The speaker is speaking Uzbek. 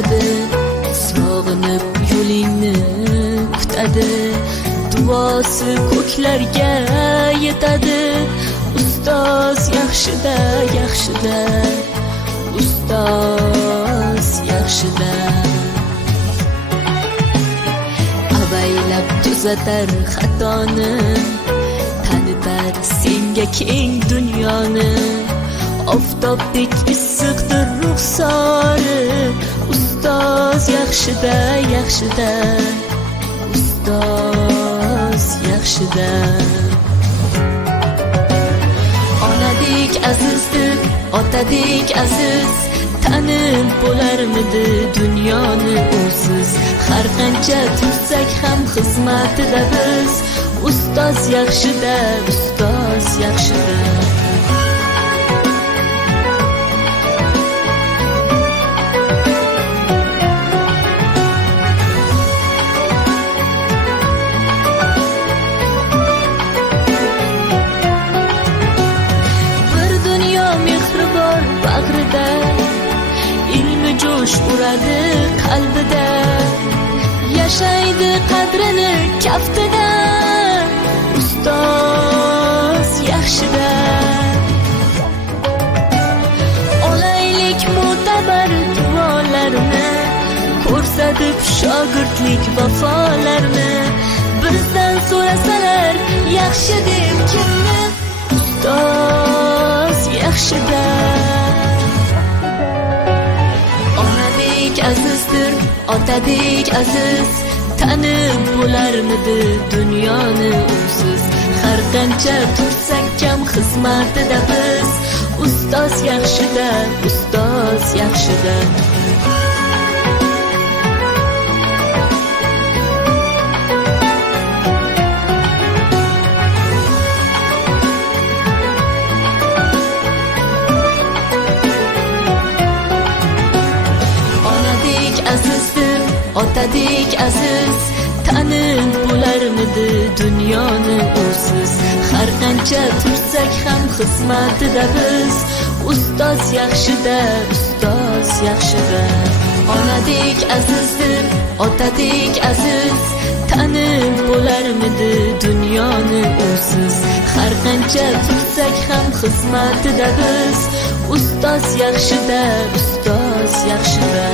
kutadi, sog'inib yo'lingni kutadi, duosi ko'klarga yetadi. Ustoz yaxshida, yaxshida, ustoz yaxshida. Avaylab tuzatar xatoni, tanitar senga keng dunyoni. Oftobdek issiqdir ruxsori, ustoz yaxshida, yaxshida, ustoz yaxshida. Onadek azizdir, otadek aziz, tanib bo'larmidi dunyoni usiz. Har qancha tursak ham xizmatida biz, ustoz yaxshida, ustoz yaxshida. Ilmi jo'sh uradi qalbida, yashaydi qadrini kaftida. Ustoz yaxshida. Olaylik mo'tabar duolarni, ko'rsatib shogirdlik vafolarni. Bizdan so'rasalar yaxshi deb kimni, ustoz yaxshida. Azizdir, otadek aziz, tanib bo'larmidi dunyoni usiz. Har qancha tursak kam xizmatida biz, ustoz yaxshida, ustoz yaxshida. Azizdir, otadek aziz, tanib bo'larmidi dunyoni usiz. Har qancha tursak ham xizmatida biz, ustoz yaxshida, ustoz yaxshida. Onadek azizdir, otadek aziz, tanib bo'larmidi dunyoni usiz. Har qancha tursak ham xizmatida biz, ustoz yaxshida, ustoz yaxshida.